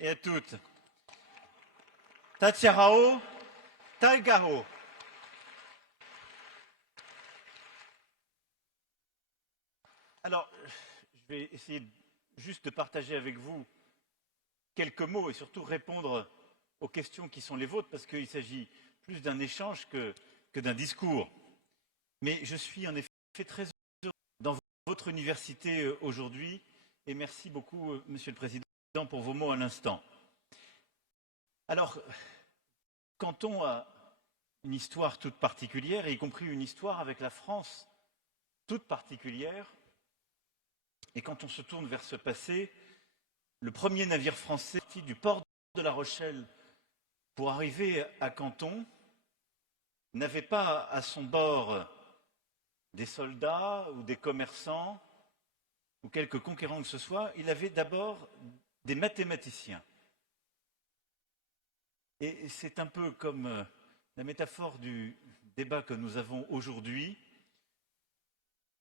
et à toutes. Tatsiarao, Taigao. Alors, je vais essayer juste de partager avec vous quelques mots et surtout répondre aux questions qui sont les vôtres, parce qu'il s'agit plus d'un échange que d'un discours. Mais je suis en effet très heureux dans votre université aujourd'hui, et merci beaucoup, Monsieur le Président, pour vos mots à l'instant. Alors, Canton a une histoire toute particulière, y compris une histoire avec la France toute particulière. Et quand on se tourne vers ce passé, le premier navire français parti du port de La Rochelle pour arriver à Canton n'avait pas à son bord des soldats ou des commerçants ou quelques conquérants que ce soit, il avait d'abord des mathématiciens. Et c'est un peu comme la métaphore du débat que nous avons aujourd'hui,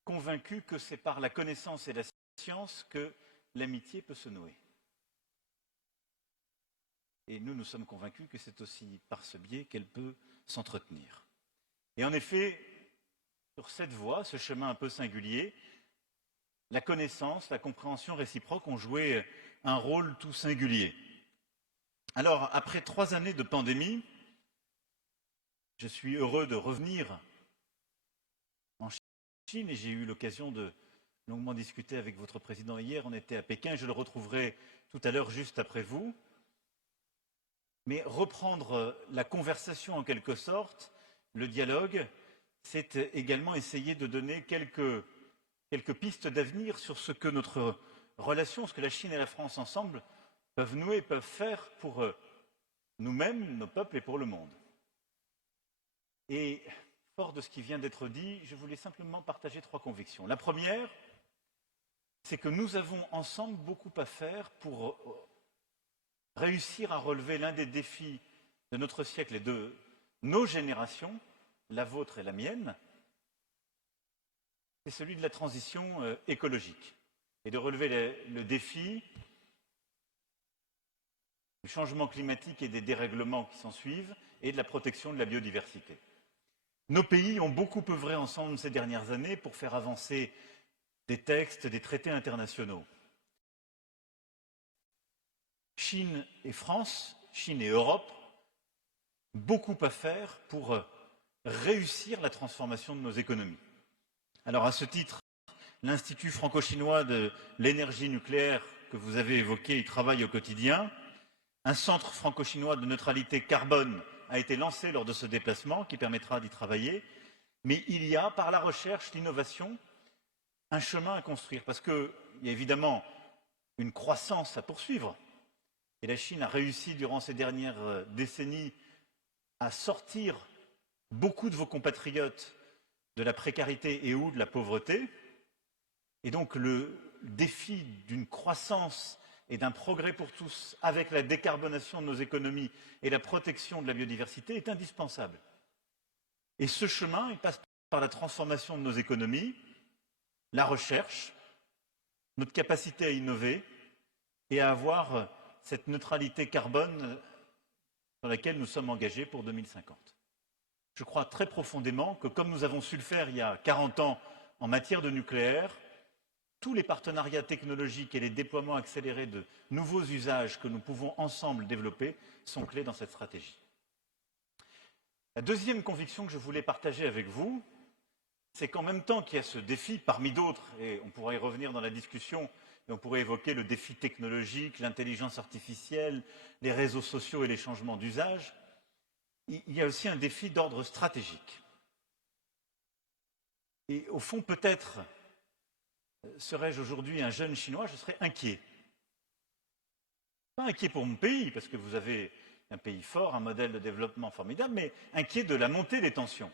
convaincu que c'est par la connaissance et la science que l'amitié peut se nouer. Et nous sommes convaincus que c'est aussi par ce biais qu'elle peut s'entretenir. Et en effet, sur cette voie, ce chemin un peu singulier, la connaissance, la compréhension réciproque ont joué un rôle tout singulier. Alors, après 3 années de pandémie, je suis heureux de revenir en Chine et j'ai eu l'occasion de longuement discuter avec votre président hier. On était à Pékin, je le retrouverai tout à l'heure juste après vous. Mais reprendre la conversation en quelque sorte, le dialogue, c'est également essayer de donner quelques pistes d'avenir sur ce que notre relation, ce que la Chine et la France ensemble peuvent nouer, peuvent faire pour nous-mêmes, nos peuples et pour le monde. Et fort de ce qui vient d'être dit, je voulais simplement partager 3 convictions. La première, c'est que nous avons ensemble beaucoup à faire pour réussir à relever l'un des défis de notre siècle et de nos générations, la vôtre et la mienne, c'est celui de la transition écologique et de relever le défi du changement climatique et des dérèglements qui s'en suivent et de la protection de la biodiversité. Nos pays ont beaucoup œuvré ensemble ces dernières années pour faire avancer des textes, des traités internationaux. Chine et France, Chine et Europe, beaucoup à faire pour réussir la transformation de nos économies. Alors à ce titre, l'Institut franco-chinois de l'énergie nucléaire que vous avez évoqué y travaille au quotidien. Un centre franco-chinois de neutralité carbone a été lancé lors de ce déplacement qui permettra d'y travailler. Mais il y a, par la recherche, l'innovation, un chemin à construire parce qu'il y a évidemment une croissance à poursuivre. Et la Chine a réussi durant ces dernières décennies à sortir beaucoup de vos compatriotes de la précarité et ou de la pauvreté. Et donc le défi d'une croissance et d'un progrès pour tous avec la décarbonation de nos économies et la protection de la biodiversité est indispensable. Et ce chemin, il passe par la transformation de nos économies, la recherche, notre capacité à innover et à avoir cette neutralité carbone dans laquelle nous sommes engagés pour 2050. Je crois très profondément que, comme nous avons su le faire il y a 40 ans en matière de nucléaire, tous les partenariats technologiques et les déploiements accélérés de nouveaux usages que nous pouvons ensemble développer sont clés dans cette stratégie. La deuxième conviction que je voulais partager avec vous, c'est qu'en même temps qu'il y a ce défi, parmi d'autres, et on pourra y revenir dans la discussion, et on pourrait évoquer le défi technologique, l'intelligence artificielle, les réseaux sociaux et les changements d'usage, il y a aussi un défi d'ordre stratégique. Et au fond, peut-être serais-je aujourd'hui un jeune Chinois, je serais inquiet. Pas inquiet pour mon pays, parce que vous avez un pays fort, un modèle de développement formidable, mais inquiet de la montée des tensions.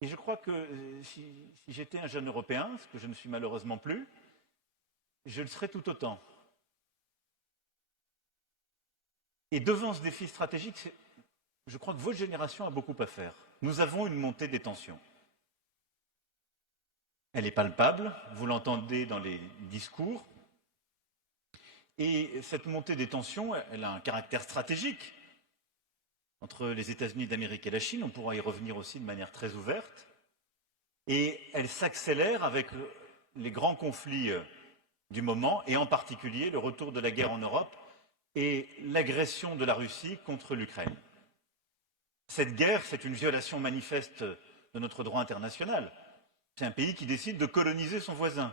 Et je crois que si j'étais un jeune Européen, ce que je ne suis malheureusement plus, je le serais tout autant. Et devant ce défi stratégique, je crois que votre génération a beaucoup à faire. Nous avons une montée des tensions. Elle est palpable, vous l'entendez dans les discours. Et cette montée des tensions, elle a un caractère stratégique entre les États-Unis d'Amérique et la Chine. On pourra y revenir aussi de manière très ouverte. Et elle s'accélère avec les grands conflits du moment, et en particulier le retour de la guerre en Europe et l'agression de la Russie contre l'Ukraine. Cette guerre, c'est une violation manifeste de notre droit international. C'est un pays qui décide de coloniser son voisin,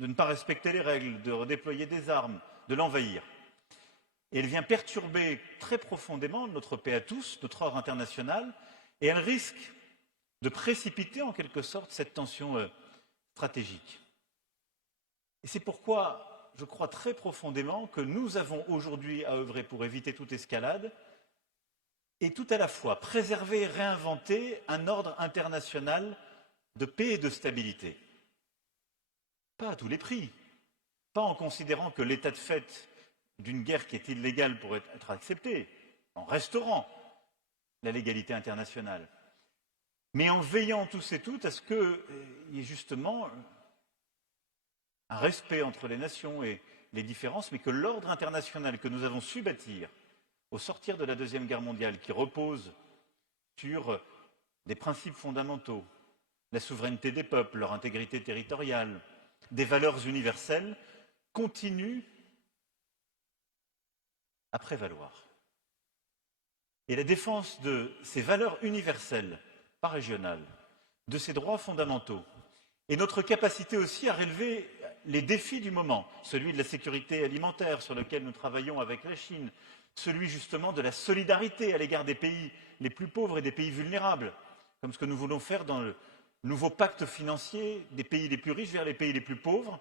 de ne pas respecter les règles, de redéployer des armes, de l'envahir. Et elle vient perturber très profondément notre paix à tous, notre ordre international, et elle risque de précipiter en quelque sorte cette tension stratégique. Et c'est pourquoi je crois très profondément que nous avons aujourd'hui à œuvrer pour éviter toute escalade et tout à la fois préserver et réinventer un ordre international de paix et de stabilité. Pas à tous les prix, pas en considérant que l'état de fait d'une guerre qui est illégale pourrait être accepté, en restaurant la légalité internationale, mais en veillant tous et toutes à ce qu'il y ait justement un respect entre les nations et les différences, mais que l'ordre international que nous avons su bâtir au sortir de la Deuxième Guerre mondiale, qui repose sur des principes fondamentaux, la souveraineté des peuples, leur intégrité territoriale, des valeurs universelles, continue à prévaloir. Et la défense de ces valeurs universelles, pas régionales, de ces droits fondamentaux, et notre capacité aussi à relever les défis du moment, celui de la sécurité alimentaire sur lequel nous travaillons avec la Chine, celui justement de la solidarité à l'égard des pays les plus pauvres et des pays vulnérables, comme ce que nous voulons faire dans le nouveau pacte financier des pays les plus riches vers les pays les plus pauvres,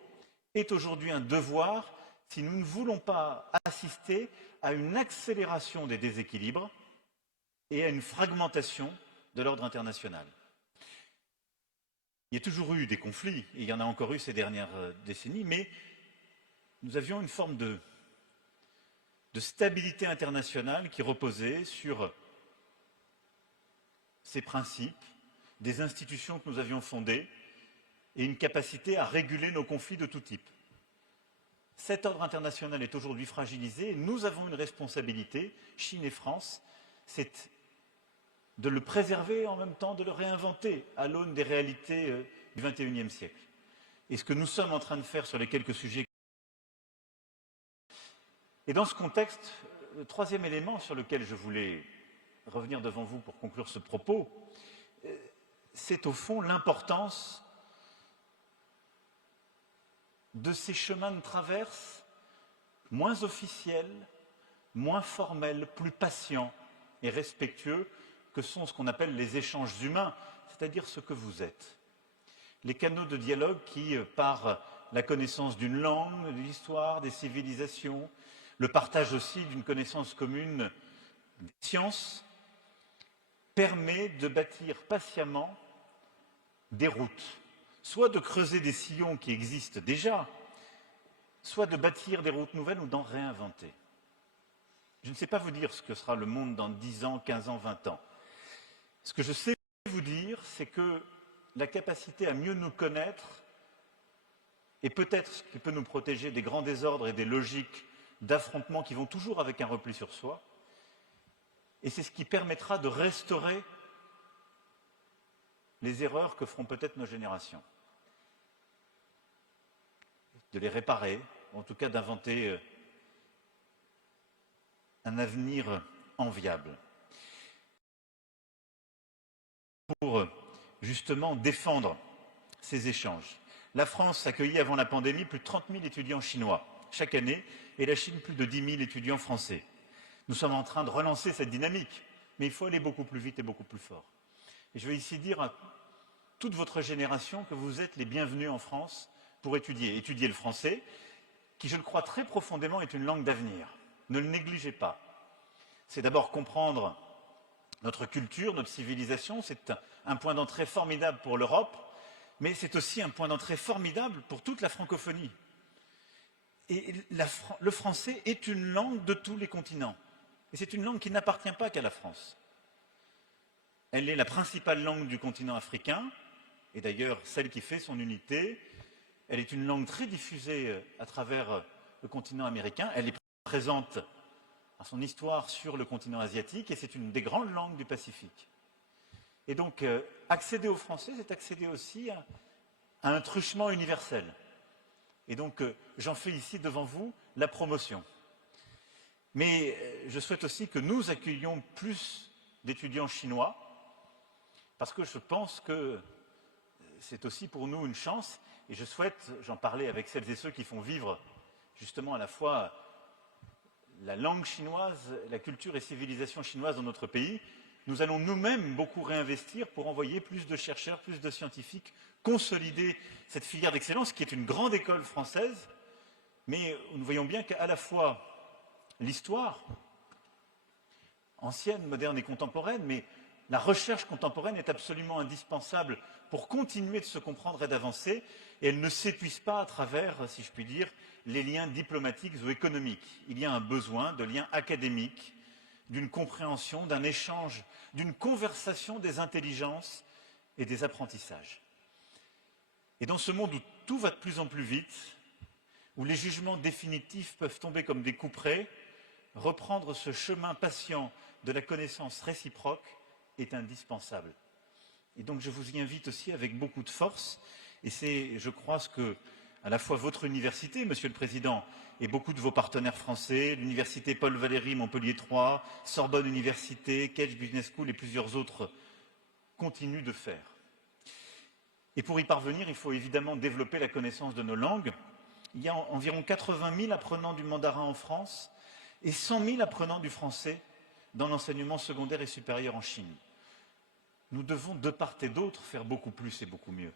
est aujourd'hui un devoir si nous ne voulons pas assister à une accélération des déséquilibres et à une fragmentation de l'ordre international. Il y a toujours eu des conflits, et il y en a encore eu ces dernières décennies, mais nous avions une forme de stabilité internationale qui reposait sur ces principes, des institutions que nous avions fondées et une capacité à réguler nos conflits de tout type. Cet ordre international est aujourd'hui fragilisé et nous avons une responsabilité, Chine et France, c'est de le préserver et en même temps de le réinventer à l'aune des réalités du XXIe siècle. Et ce que nous sommes en train de faire sur les quelques sujets. Et dans ce contexte, le troisième élément sur lequel je voulais revenir devant vous pour conclure ce propos, c'est au fond l'importance de ces chemins de traverse moins officiels, moins formels, plus patients et respectueux que sont ce qu'on appelle les échanges humains, c'est-à-dire ce que vous êtes. Les canaux de dialogue qui, par la connaissance d'une langue, de l'histoire, des civilisations, le partage aussi d'une connaissance commune des sciences, permet de bâtir patiemment des routes, soit de creuser des sillons qui existent déjà, soit de bâtir des routes nouvelles ou d'en réinventer. Je ne sais pas vous dire ce que sera le monde dans 10 ans, 15 ans, 20 ans. Ce que je sais vous dire, c'est que la capacité à mieux nous connaître est peut-être ce qui peut nous protéger des grands désordres et des logiques d'affrontement qui vont toujours avec un repli sur soi. Et c'est ce qui permettra de restaurer les erreurs que feront peut-être nos générations. De les réparer, ou en tout cas d'inventer un avenir enviable. Pour justement défendre ces échanges. La France accueillait avant la pandémie plus de 30 000 étudiants chinois chaque année et la Chine plus de 10 000 étudiants français. Nous sommes en train de relancer cette dynamique, mais il faut aller beaucoup plus vite et beaucoup plus fort. Et je veux ici dire à toute votre génération que vous êtes les bienvenus en France pour étudier le français, qui, je le crois très profondément, est une langue d'avenir. Ne le négligez pas. C'est d'abord comprendre notre culture, notre civilisation, c'est un point d'entrée formidable pour l'Europe, mais c'est aussi un point d'entrée formidable pour toute la francophonie. Et le français est une langue de tous les continents. Et c'est une langue qui n'appartient pas qu'à la France. Elle est la principale langue du continent africain, et d'ailleurs celle qui fait son unité. Elle est une langue très diffusée à travers le continent américain, elle est présente à son histoire sur le continent asiatique et c'est une des grandes langues du Pacifique. Et donc, accéder au français, c'est accéder aussi à un truchement universel. Et donc, j'en fais ici devant vous la promotion. Mais je souhaite aussi que nous accueillions plus d'étudiants chinois, parce que je pense que c'est aussi pour nous une chance, et je souhaite, j'en parlais avec celles et ceux qui font vivre justement à la fois la langue chinoise, la culture et civilisation chinoise dans notre pays, nous allons nous-mêmes beaucoup réinvestir pour envoyer plus de chercheurs, plus de scientifiques, consolider cette filière d'excellence qui est une grande école française, mais nous voyons bien qu'à la fois l'histoire, ancienne, moderne et contemporaine, mais la recherche contemporaine est absolument indispensable pour continuer de se comprendre et d'avancer, et elle ne s'épuise pas à travers, si je puis dire, les liens diplomatiques ou économiques. Il y a un besoin de liens académiques, d'une compréhension, d'un échange, d'une conversation des intelligences et des apprentissages. Et dans ce monde où tout va de plus en plus vite, où les jugements définitifs peuvent tomber comme des couperets, reprendre ce chemin patient de la connaissance réciproque est indispensable. Et donc je vous y invite aussi avec beaucoup de force, et c'est, je crois, ce que à la fois votre université, Monsieur le Président, et beaucoup de vos partenaires français, l'université Paul Valéry Montpellier 3, Sorbonne Université, Cambridge Business School et plusieurs autres continuent de faire. Et pour y parvenir, il faut évidemment développer la connaissance de nos langues. Il y a environ 80 000 apprenants du mandarin en France et 100 000 apprenants du français dans l'enseignement secondaire et supérieur en Chine. Nous devons, de part et d'autre, faire beaucoup plus et beaucoup mieux.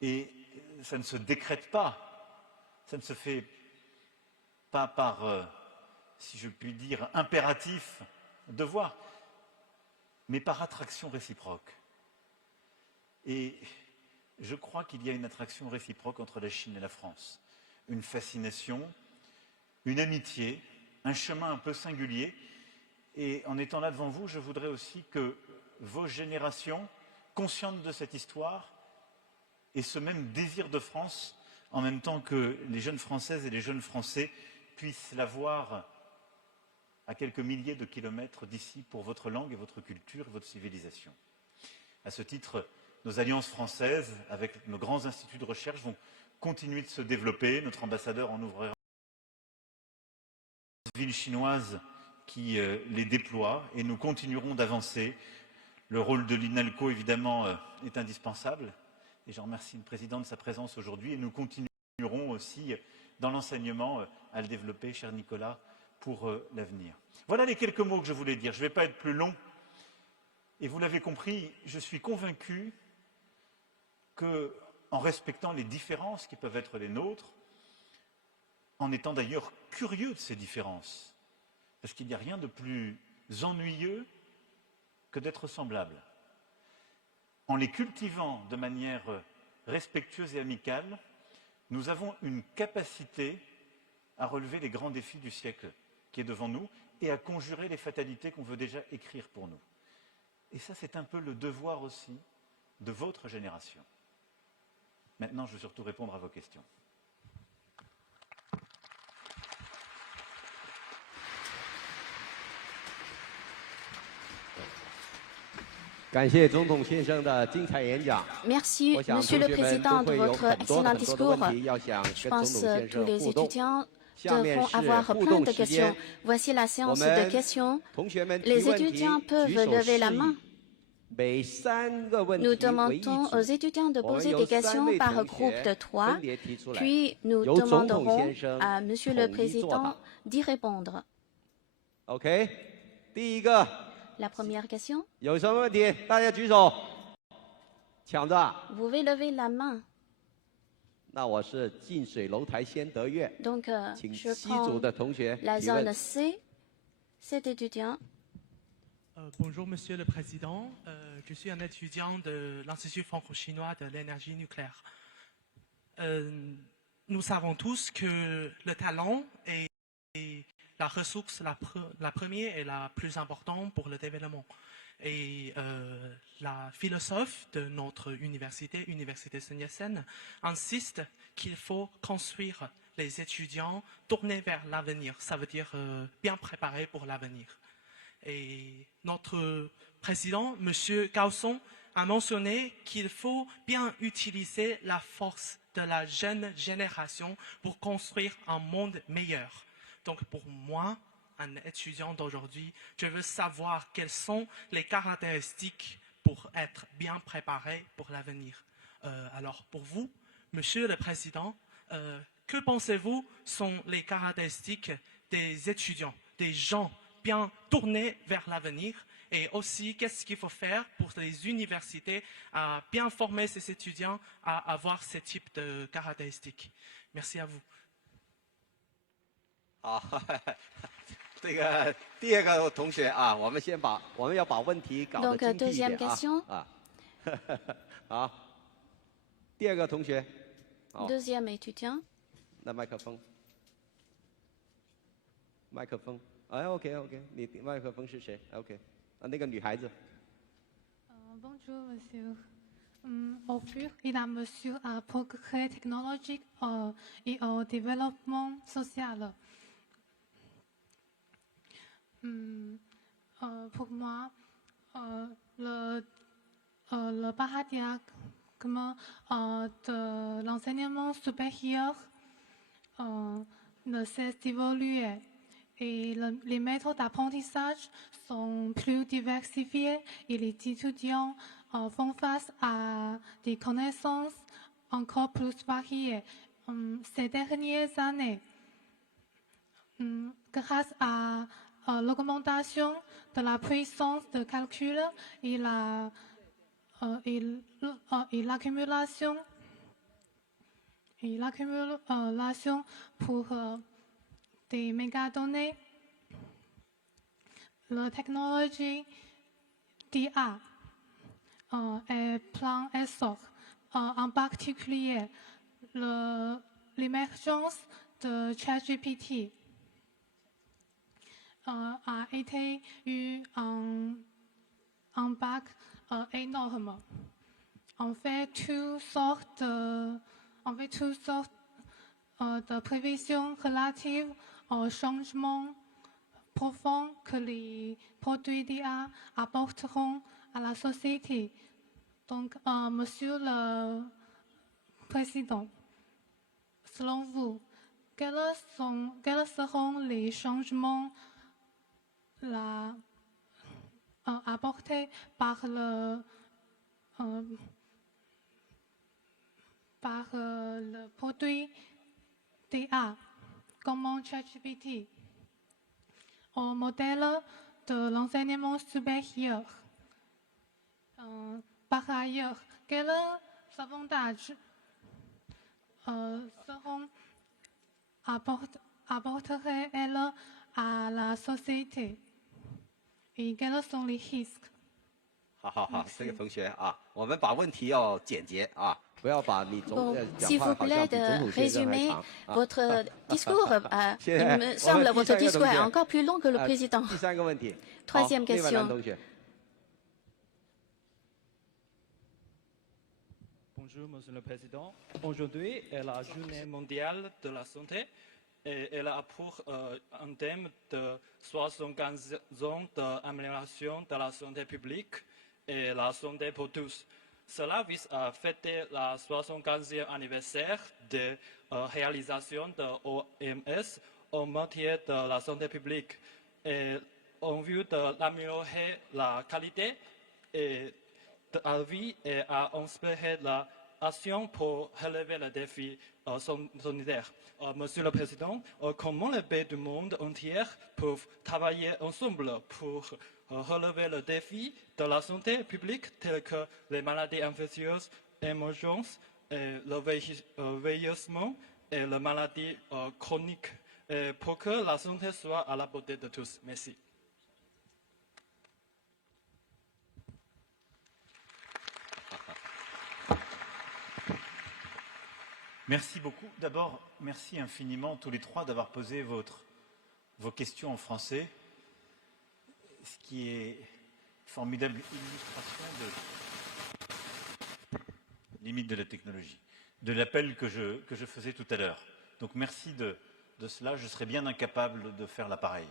Et ça ne se décrète pas, ça ne se fait pas par, si je puis dire, impératif, devoir, mais par attraction réciproque. Et je crois qu'il y a une attraction réciproque entre la Chine et la France. Une fascination, une amitié, un chemin un peu singulier. Et en étant là devant vous, je voudrais aussi que vos générations, conscientes de cette histoire, aient ce même désir de France, en même temps que les jeunes Françaises et les jeunes Français puissent la voir à quelques milliers de kilomètres d'ici pour votre langue et votre culture et votre civilisation. À ce titre, nos alliances françaises avec nos grands instituts de recherche vont continuer de se développer. Notre ambassadeur en ouvrira une ville chinoise qui les déploie et nous continuerons d'avancer. Le rôle de l'INALCO, évidemment, est indispensable et je remercie le Président de sa présence aujourd'hui et nous continuerons aussi dans l'enseignement à le développer, cher Nicolas, pour l'avenir. Voilà les quelques mots que je voulais dire. Je ne vais pas être plus long et vous l'avez compris, je suis convaincu qu'en respectant les différences qui peuvent être les nôtres, en étant d'ailleurs curieux de ces différences, parce qu'il n'y a rien de plus ennuyeux que d'être semblable. En les cultivant de manière respectueuse et amicale, nous avons une capacité à relever les grands défis du siècle qui est devant nous et à conjurer les fatalités qu'on veut déjà écrire pour nous. Et ça, c'est un peu le devoir aussi de votre génération. Maintenant, je veux surtout répondre à vos questions. Merci, Monsieur le Président, de votre excellent discours. Je pense que tous les étudiants devront avoir plein de questions. Voici la séance de questions. Les étudiants peuvent lever la main. Nous demandons aux étudiants de poser des questions par groupe de 3, puis nous demanderons à Monsieur le Président d'y répondre. La première question. Vous pouvez lever la main. Donc, je prends la zone C, cet étudiant. Bonjour, Monsieur le Président. Je suis un étudiant de l'Institut franco-chinois de l'énergie nucléaire. Nous savons tous que le talent est la ressource la première et la plus importante pour le développement. Et la philosophe de notre université, Université Sun Yat-sen, insiste qu'il faut construire les étudiants tournés vers l'avenir. Ça veut dire bien préparés pour l'avenir. Et notre président, M. Kaoson, a mentionné qu'il faut bien utiliser la force de la jeune génération pour construire un monde meilleur. Donc pour moi, un étudiant d'aujourd'hui, je veux savoir quelles sont les caractéristiques pour être bien préparé pour l'avenir. Alors pour vous, Monsieur le Président, que pensez-vous sont les caractéristiques des étudiants, des gens bien tournés vers l'avenir? Et aussi, qu'est-ce qu'il faut faire pour les universités à bien former ces étudiants à avoir ce type de caractéristiques? Merci à vous. 好，这个第二个同学啊，我们要把问题搞得 Donc, 精辟一 deuxième 点 question. 啊。好，第二个同学，好， Deuxième étudiant. 那麦克风，哎，OK，你麦克风是谁 ？OK， 啊，那个女孩子。Bonjour, monsieur. Au fur et à mesure à progrès technologique et au développement social, pour moi, le paradigme de l'enseignement supérieur ne cesse d'évoluer et les méthodes d'apprentissage sont plus diversifiées et les étudiants font face à des connaissances encore plus variées. Ces dernières années, grâce à l'augmentation de la puissance de calcul et l'accumulation pour des mégadonnées, la technologie d'IA est plein essor. En particulier, l'émergence de ChatGPT a été eu un impact énorme. On fait toutes sortes de prévisions relatives aux changements profonds que les produits d'IA apporteront à la société. Donc, Monsieur le Président, selon vous, quels seront les changements apportés par le produit d'IA, comme ChatGPT, au modèle de l'enseignement supérieur? Par ailleurs, quels avantages apporteraient-elles à la société et quels sont les risques? 好，这个同学啊，我们把问题要简洁啊，不要把你总 S'il 讲 vous 话好像 plaît 比总 de 统先生还 résumer 长。 votre discours. Il me semble que votre discours est encore plus long que le président. 第三个问题， Troisième 另外男 question. 同学。 Bonjour, Monsieur le Président. Aujourd'hui est la journée mondiale de la santé et elle a pour un thème de 75 ans d'amélioration de la santé publique et la santé pour tous. Cela vise à fêter la 75e anniversaire de réalisation de l'OMS en matière de la santé publique et en vue d'améliorer la qualité et de la vie et à inspirer l'action pour relever les défis sanitaires. Monsieur le Président, comment les pays du monde entier peuvent travailler ensemble pour relever le défi de la santé publique tels que les maladies infectieuses, émergences, le vieillissement et les maladies chroniques pour que la santé soit à la portée de tous? Merci. Merci beaucoup. D'abord, merci infiniment tous les trois d'avoir posé vos questions en français, ce qui est une formidable illustration de limite de la technologie, de l'appel que je faisais tout à l'heure. Donc merci de cela, je serais bien incapable de faire la pareille.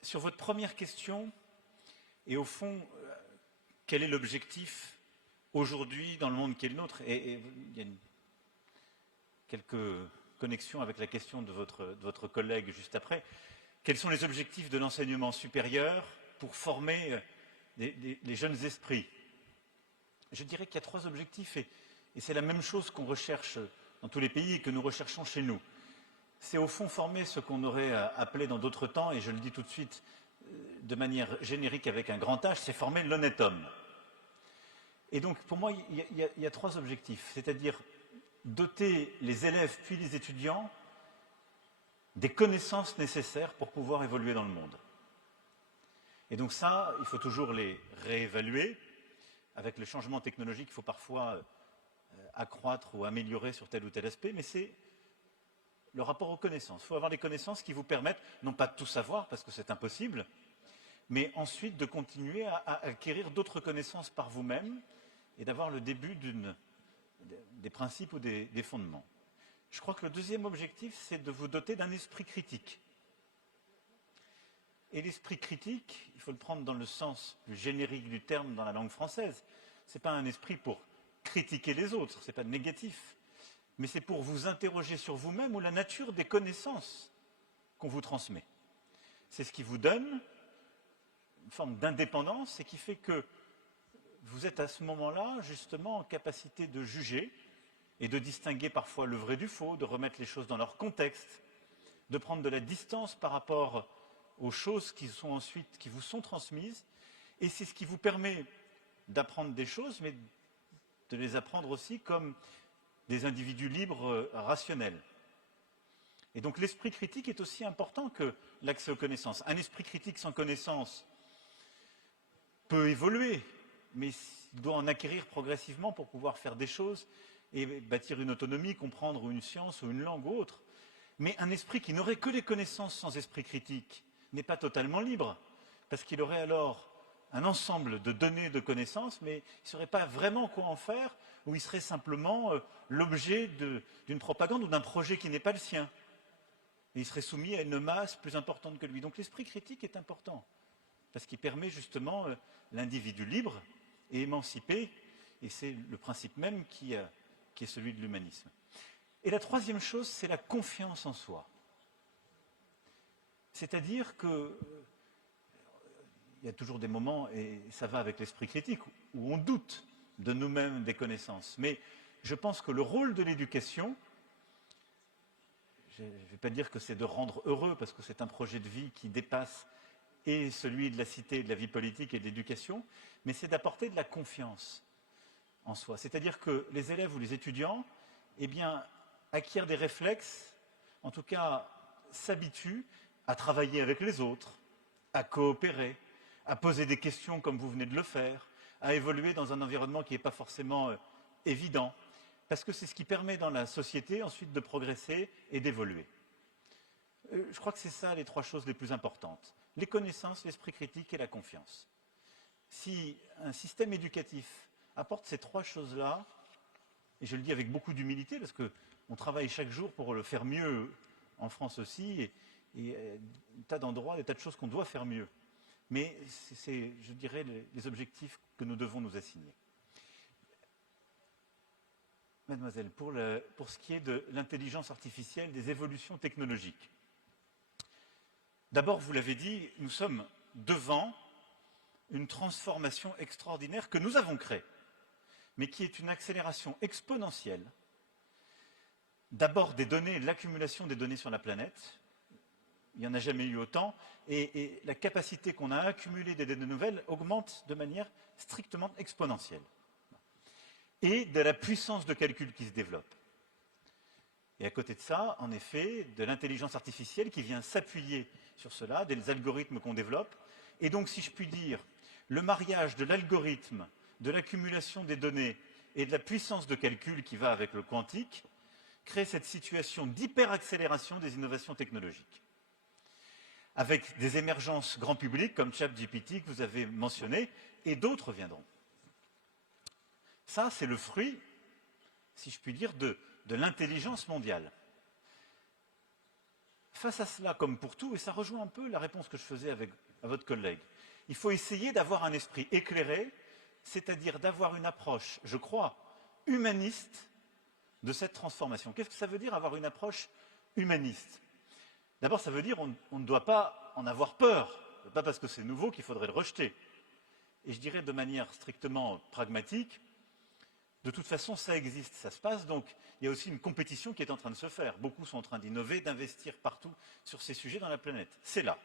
Sur votre première question, et au fond, quel est l'objectif aujourd'hui dans le monde qui est le nôtre? Et il y a quelques connexions avec la question de votre collègue juste après. Quels sont les objectifs de l'enseignement supérieur pour former les jeunes esprits? Je dirais qu'il y a 3 objectifs, et c'est la même chose qu'on recherche dans tous les pays et que nous recherchons chez nous. C'est au fond former ce qu'on aurait appelé dans d'autres temps, et je le dis tout de suite de manière générique avec un grand H, c'est former l'honnête homme. Et donc pour moi, il y a 3 objectifs, c'est-à-dire doter les élèves puis les étudiants des connaissances nécessaires pour pouvoir évoluer dans le monde. Et donc ça, il faut toujours les réévaluer. Avec le changement technologique, il faut parfois accroître ou améliorer sur tel ou tel aspect, mais c'est le rapport aux connaissances. Il faut avoir des connaissances qui vous permettent, non pas de tout savoir, parce que c'est impossible, mais ensuite de continuer à acquérir d'autres connaissances par vous-même et d'avoir le début des principes ou des fondements. Je crois que le deuxième objectif, c'est de vous doter d'un esprit critique. Et l'esprit critique, il faut le prendre dans le sens plus générique du terme dans la langue française. Ce n'est pas un esprit pour critiquer les autres, ce n'est pas négatif, mais c'est pour vous interroger sur vous-même ou la nature des connaissances qu'on vous transmet. C'est ce qui vous donne une forme d'indépendance et qui fait que vous êtes à ce moment-là justement en capacité de juger et de distinguer parfois le vrai du faux, de remettre les choses dans leur contexte, de prendre de la distance par rapport aux choses qui vous sont transmises, et c'est ce qui vous permet d'apprendre des choses, mais de les apprendre aussi comme des individus libres, rationnels. Et donc l'esprit critique est aussi important que l'accès aux connaissances. Un esprit critique sans connaissance peut évoluer, mais il doit en acquérir progressivement pour pouvoir faire des choses et bâtir une autonomie, comprendre une science ou une langue ou autre. Mais un esprit qui n'aurait que les connaissances sans esprit critique n'est pas totalement libre, parce qu'il aurait alors un ensemble de données de connaissances, mais il ne saurait pas vraiment quoi en faire, ou il serait simplement l'objet d'une propagande ou d'un projet qui n'est pas le sien. Et il serait soumis à une masse plus importante que lui. Donc l'esprit critique est important, parce qu'il permet justement l'individu libre et émancipé, et c'est le principe même qui est celui de l'humanisme. Et la troisième chose, c'est la confiance en soi. C'est-à-dire que il y a toujours des moments, et ça va avec l'esprit critique, où on doute de nous-mêmes des connaissances. Mais je pense que le rôle de l'éducation, je ne vais pas dire que c'est de rendre heureux, parce que c'est un projet de vie qui dépasse et celui de la cité, de la vie politique et de l'éducation, mais c'est d'apporter de la confiance en soi. C'est-à-dire que les élèves ou les étudiants, eh bien, acquièrent des réflexes, en tout cas s'habituent à travailler avec les autres, à coopérer, à poser des questions comme vous venez de le faire, à évoluer dans un environnement qui n'est pas forcément évident, parce que c'est ce qui permet dans la société ensuite de progresser et d'évoluer. Je crois que c'est ça les 3 choses les plus importantes. Les connaissances, l'esprit critique et la confiance. Si un système éducatif apporte ces 3 choses-là, et je le dis avec beaucoup d'humilité, parce qu'on travaille chaque jour pour le faire mieux en France aussi, et un tas d'endroits, des tas de choses qu'on doit faire mieux. Mais c'est, je dirais, les objectifs que nous devons nous assigner. Mademoiselle, pour ce qui est de l'intelligence artificielle, des évolutions technologiques. D'abord, vous l'avez dit, nous sommes devant une transformation extraordinaire que nous avons créée, mais qui est une accélération exponentielle. D'abord des données, l'accumulation des données sur la planète. Il n'y en a jamais eu autant, et la capacité qu'on a à accumuler des données nouvelles augmente de manière strictement exponentielle. Et de la puissance de calcul qui se développe. Et à côté de ça, en effet, de l'intelligence artificielle qui vient s'appuyer sur cela, des algorithmes qu'on développe. Et donc, si je puis dire, le mariage de l'algorithme, de l'accumulation des données et de la puissance de calcul qui va avec le quantique, crée cette situation d'hyperaccélération des innovations technologiques. Avec des émergences grand public comme ChatGPT que vous avez mentionné, et d'autres viendront. Ça, c'est le fruit si je puis dire, de l'intelligence mondiale. Face à cela, comme pour tout, et ça rejoint un peu la réponse que je faisais à votre collègue, il faut essayer d'avoir un esprit éclairé, c'est-à-dire d'avoir une approche, je crois, humaniste de cette transformation. Qu'est-ce que ça veut dire avoir une approche humaniste? D'abord, ça veut dire qu'on ne doit pas en avoir peur. Ce n'est pas parce que c'est nouveau qu'il faudrait le rejeter. Et je dirais de manière strictement pragmatique, de toute façon, ça existe, ça se passe, donc il y a aussi une compétition qui est en train de se faire. Beaucoup sont en train d'innover, d'investir partout sur ces sujets dans la planète. C'est là.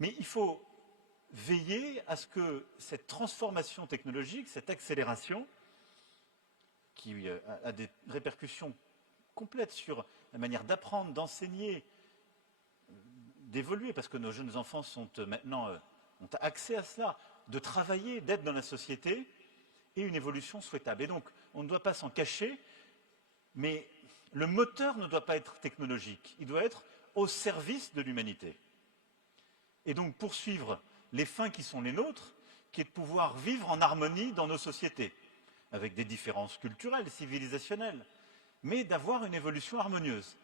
Mais il faut veiller à ce que cette transformation technologique, cette accélération, qui a des répercussions complètes sur la manière d'apprendre, d'enseigner, d'évoluer, parce que nos jeunes enfants sont maintenant, ont accès à cela, de travailler, d'être dans la société, et une évolution souhaitable. Et donc, on ne doit pas s'en cacher, mais le moteur ne doit pas être technologique, il doit être au service de l'humanité. Et donc poursuivre les fins qui sont les nôtres, qui est de pouvoir vivre en harmonie dans nos sociétés, avec des différences culturelles, civilisationnelles, mais d'avoir une évolution harmonieuse.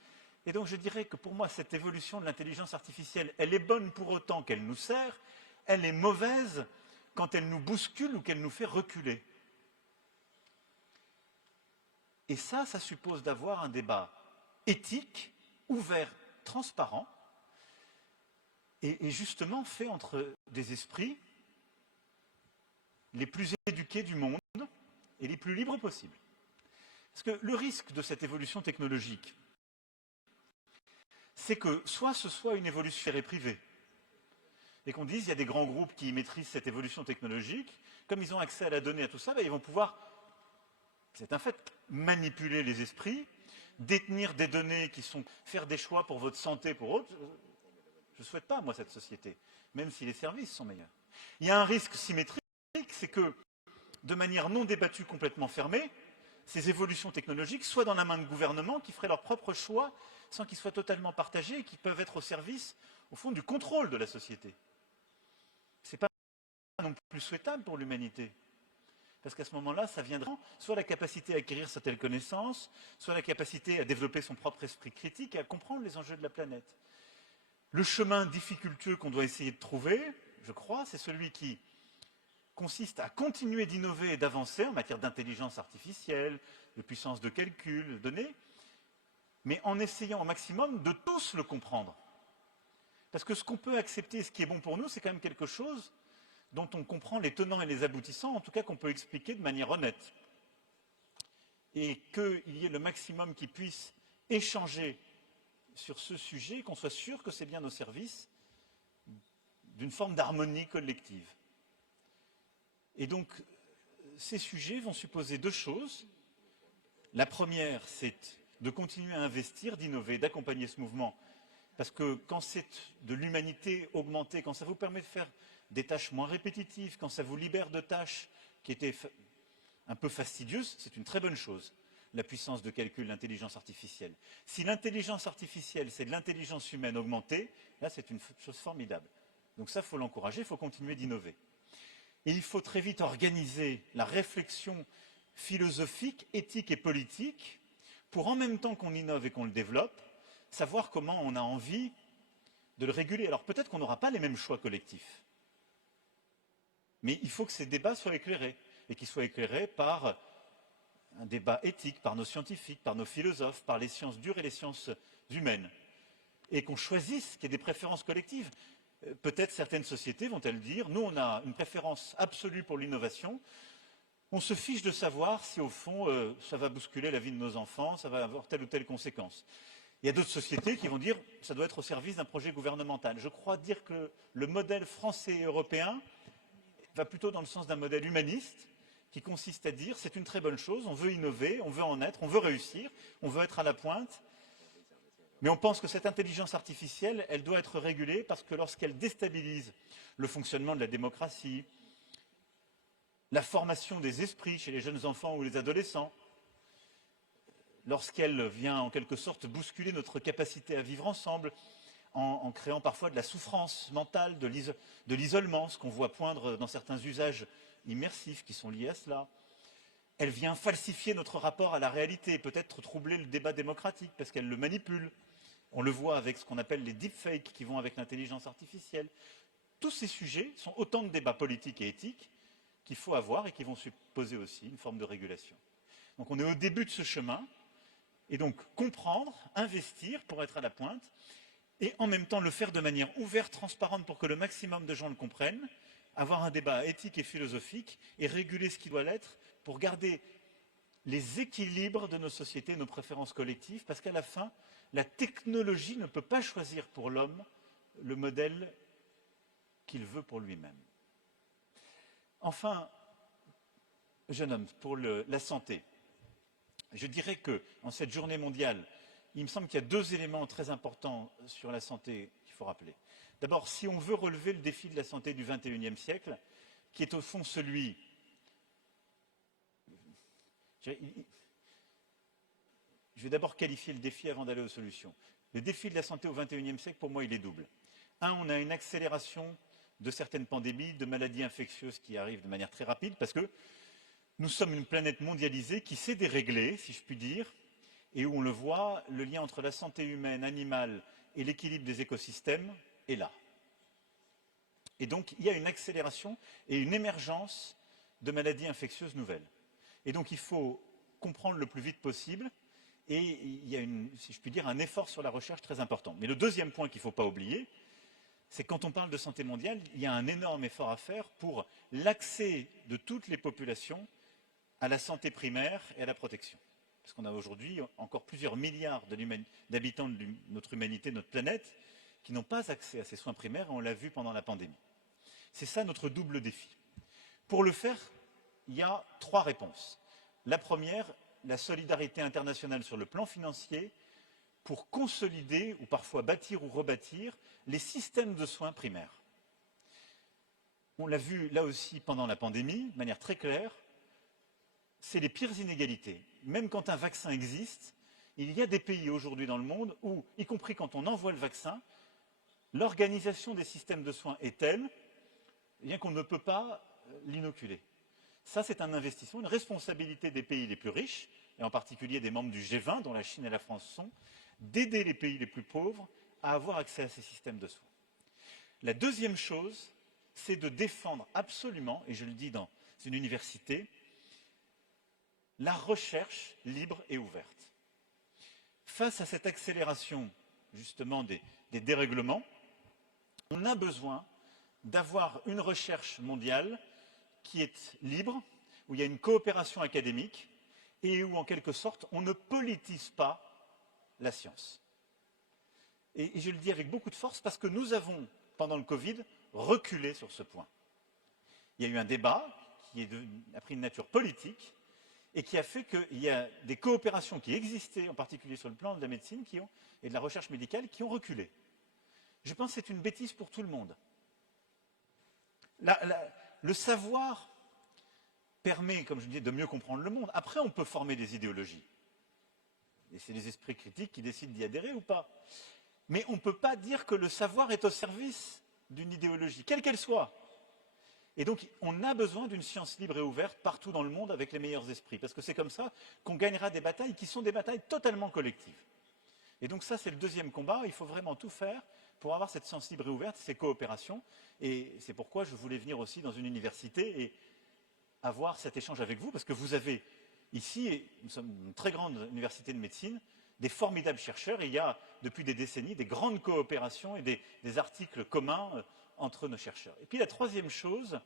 Et donc je dirais que pour moi, cette évolution de l'intelligence artificielle, elle est bonne pour autant qu'elle nous sert, elle est mauvaise quand elle nous bouscule ou qu'elle nous fait reculer. Et ça suppose d'avoir un débat éthique, ouvert, transparent, et justement fait entre des esprits les plus éduqués du monde et les plus libres possibles. Parce que le risque de cette évolution technologique, c'est que soit ce soit une évolution privée, et qu'on dise il y a des grands groupes qui maîtrisent cette évolution technologique, comme ils ont accès à la donnée, à tout ça, ben, ils vont pouvoir, c'est un fait, manipuler les esprits, détenir des données qui sont, faire des choix pour votre santé, pour autres. Je ne souhaite pas, moi, cette société, même si les services sont meilleurs. Il y a un risque symétrique, c'est que, de manière non débattue, complètement fermée, ces évolutions technologiques soient dans la main de gouvernements qui feraient leurs propres choix sans qu'ils soient totalement partagés et qui peuvent être au service, au fond, du contrôle de la société. Ce n'est pas non plus souhaitable pour l'humanité. Parce qu'à ce moment-là, ça viendra soit la capacité à acquérir certaines connaissances, soit la capacité à développer son propre esprit critique et à comprendre les enjeux de la planète. Le chemin difficultueux qu'on doit essayer de trouver, je crois, c'est celui qui consiste à continuer d'innover et d'avancer en matière d'intelligence artificielle, de puissance de calcul, de données, mais en essayant au maximum de tous le comprendre. Parce que ce qu'on peut accepter, ce qui est bon pour nous, c'est quand même quelque chose dont on comprend les tenants et les aboutissants, en tout cas qu'on peut expliquer de manière honnête. Et qu'il y ait le maximum qui puisse échanger sur ce sujet, qu'on soit sûr que c'est bien au service d'une forme d'harmonie collective. Et donc, ces sujets vont supposer deux choses. La première, c'est de continuer à investir, d'innover, d'accompagner ce mouvement. Parce que quand c'est de l'humanité augmentée, quand ça vous permet de faire des tâches moins répétitives, quand ça vous libère de tâches qui étaient un peu fastidieuses, c'est une très bonne chose, la puissance de calcul, l'intelligence artificielle. Si l'intelligence artificielle, c'est de l'intelligence humaine augmentée, là, c'est une chose formidable. Donc ça, il faut l'encourager, il faut continuer d'innover. Et il faut très vite organiser la réflexion philosophique, éthique et politique pour, en même temps qu'on innove et qu'on le développe, savoir comment on a envie de le réguler. Alors peut-être qu'on n'aura pas les mêmes choix collectifs, mais il faut que ces débats soient éclairés, et qu'ils soient éclairés par un débat éthique, par nos scientifiques, par nos philosophes, par les sciences dures et les sciences humaines, et qu'on choisisse qu'il y ait des préférences collectives. Peut-être certaines sociétés vont-elles dire, nous on a une préférence absolue pour l'innovation, on se fiche de savoir si au fond ça va bousculer la vie de nos enfants, ça va avoir telle ou telle conséquence. Il y a d'autres sociétés qui vont dire ça doit être au service d'un projet gouvernemental. Je crois dire que le modèle français et européen va plutôt dans le sens d'un modèle humaniste qui consiste à dire c'est une très bonne chose, on veut innover, on veut en être, on veut réussir, on veut être à la pointe, mais on pense que cette intelligence artificielle, elle doit être régulée parce que lorsqu'elle déstabilise le fonctionnement de la démocratie, la formation des esprits chez les jeunes enfants ou les adolescents, lorsqu'elle vient en quelque sorte bousculer notre capacité à vivre ensemble, en créant parfois de la souffrance mentale, de l'isolement, ce qu'on voit poindre dans certains usages immersifs qui sont liés à cela. elle vient falsifier notre rapport à la réalité, peut-être troubler le débat démocratique, parce qu'elle le manipule. On le voit avec ce qu'on appelle les deepfakes qui vont avec l'intelligence artificielle. Tous ces sujets sont autant de débats politiques et éthiques qu'il faut avoir et qui vont supposer aussi une forme de régulation. Donc on est au début de ce chemin, et donc comprendre, investir pour être à la pointe, et en même temps le faire de manière ouverte, transparente pour que le maximum de gens le comprennent, avoir un débat éthique et philosophique, et réguler ce qui doit l'être pour garder les équilibres de nos sociétés, nos préférences collectives, parce qu'à la fin, la technologie ne peut pas choisir pour l'homme le modèle qu'il veut pour lui-même. Enfin, jeune homme, pour la santé, je dirais qu'en cette journée mondiale, il me semble qu'il y a deux éléments très importants sur la santé qu'il faut rappeler. D'abord, si on veut relever le défi de la santé du XXIe siècle, qui est au fond celui... Je vais d'abord qualifier le défi avant d'aller aux solutions. Le défi de la santé au XXIe siècle, pour moi, il est double. Un, on a une accélération de certaines pandémies, de maladies infectieuses qui arrivent de manière très rapide, parce que nous sommes une planète mondialisée qui s'est déréglée, si je puis dire, et où on le voit, le lien entre la santé humaine, animale et l'équilibre des écosystèmes est là. Et donc, il y a une accélération et une émergence de maladies infectieuses nouvelles. Et donc, il faut comprendre le plus vite possible, et il y a, si je puis dire, un effort sur la recherche très important. Mais le deuxième point qu'il ne faut pas oublier, c'est que quand on parle de santé mondiale, il y a un énorme effort à faire pour l'accès de toutes les populations à la santé primaire et à la protection. Parce qu'on a aujourd'hui encore plusieurs milliards d'habitants de notre humanité, de notre planète, qui n'ont pas accès à ces soins primaires, et on l'a vu pendant la pandémie. C'est ça notre double défi. Pour le faire, il y a trois réponses. La première, la solidarité internationale sur le plan financier, pour consolider, ou parfois bâtir ou rebâtir, les systèmes de soins primaires. On l'a vu là aussi pendant la pandémie, de manière très claire, c'est les pires inégalités. Même quand un vaccin existe, il y a des pays aujourd'hui dans le monde où, y compris quand on envoie le vaccin, l'organisation des systèmes de soins est telle, bien qu'on ne peut pas l'inoculer. Ça, c'est un investissement, une responsabilité des pays les plus riches, et en particulier des membres du G20, dont la Chine et la France sont, d'aider les pays les plus pauvres à avoir accès à ces systèmes de soins. La deuxième chose, c'est de défendre absolument, et je le dis dans une université, la recherche libre et ouverte. Face à cette accélération, justement, des dérèglements, on a besoin d'avoir une recherche mondiale qui est libre, où il y a une coopération académique et où, en quelque sorte, on ne politise pas la science. Et je le dis avec beaucoup de force parce que nous avons, pendant le Covid, reculé sur ce point. Il y a eu un débat qui a pris une nature politique et qui a fait qu'il y a des coopérations qui existaient, en particulier sur le plan de la médecine et de la recherche médicale, qui ont reculé. Je pense que c'est une bêtise pour tout le monde. Le savoir permet, comme je disais, de mieux comprendre le monde. Après, on peut former des idéologies. Et c'est les esprits critiques qui décident d'y adhérer ou pas. Mais on ne peut pas dire que le savoir est au service d'une idéologie, quelle qu'elle soit. Et donc, on a besoin d'une science libre et ouverte partout dans le monde avec les meilleurs esprits. Parce que c'est comme ça qu'on gagnera des batailles qui sont des batailles totalement collectives. Et donc ça, c'est le deuxième combat. Il faut vraiment tout faire pour avoir cette science libre et ouverte, ces coopérations. Et c'est pourquoi je voulais venir aussi dans une université et avoir cet échange avec vous, parce que vous avez ici, et nous sommes une très grande université de médecine, des formidables chercheurs, et il y a depuis des décennies des grandes coopérations et des articles communs entre nos chercheurs. Et puis la troisième chose,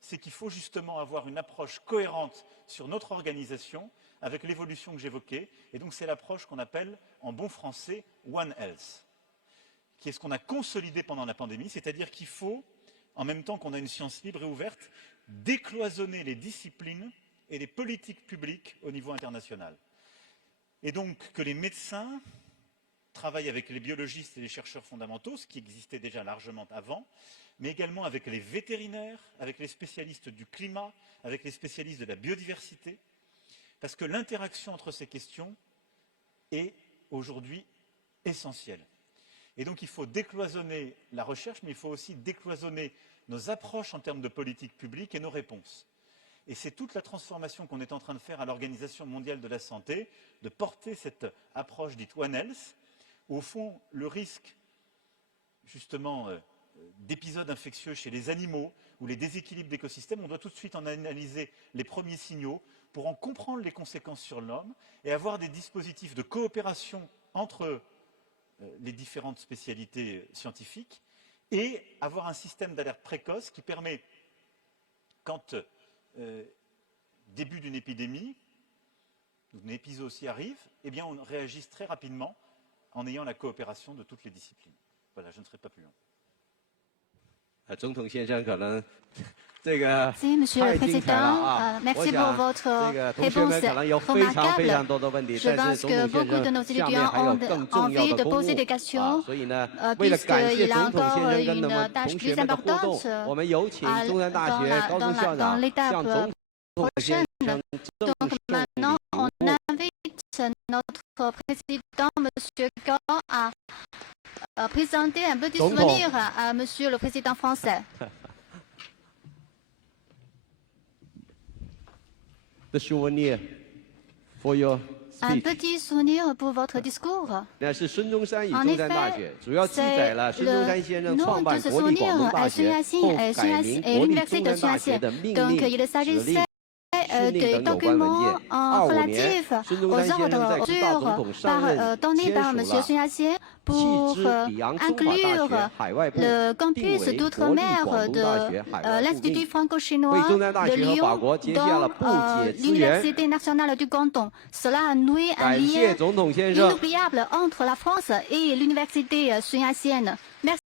c'est qu'il faut justement avoir une approche cohérente sur notre organisation avec l'évolution que j'évoquais, et donc c'est l'approche qu'on appelle en bon français One Health, qui est ce qu'on a consolidé pendant la pandémie, c'est-à-dire qu'il faut, en même temps qu'on a une science libre et ouverte, décloisonner les disciplines et les politiques publiques au niveau international. Et donc que les médecins travaillent avec les biologistes et les chercheurs fondamentaux, ce qui existait déjà largement avant, mais également avec les vétérinaires, avec les spécialistes du climat, avec les spécialistes de la biodiversité, parce que l'interaction entre ces questions est aujourd'hui essentielle. Et donc il faut décloisonner la recherche, mais il faut aussi décloisonner nos approches en termes de politique publique et nos réponses. Et c'est toute la transformation qu'on est en train de faire à l'Organisation mondiale de la santé, de porter cette approche dite One Health, où au fond, le risque, justement, d'épisodes infectieux chez les animaux ou les déséquilibres d'écosystèmes, on doit tout de suite en analyser les premiers signaux pour en comprendre les conséquences sur l'homme et avoir des dispositifs de coopération entre les différentes spécialités scientifiques et avoir un système d'alerte précoce qui permet, quand début d'une épidémie, une épizootie arrive, eh bien on réagisse très rapidement en ayant la coopération de toutes les disciplines. Voilà, je ne serai pas plus long. 总统先生可能 Si, Monsieur le Président, merci pour votre réponse remarquable. Je pense que beaucoup de nos étudiants ont envie de poser des questions, puisqu'il a encore une tâche plus importante dans l'étape prochaine. Donc maintenant, on invite notre président, Monsieur Gao, à présenter un petit souvenir à Monsieur le Président français. Un petit souvenir pour votre discours. En effet, c'est le nom de ce souvenir est l'université de Sun Yat-sen. Donc il s'agissait des documents relatifs aux ordres donnés par M. Sun Yat-sen pour inclure le campus d'outre-mer de l'Institut franco-chinois de Lyon dans l'Université nationale du Guangdong. Cela a noué un lien inoubliable entre la France et l'Université Sun Yat-sen. Merci.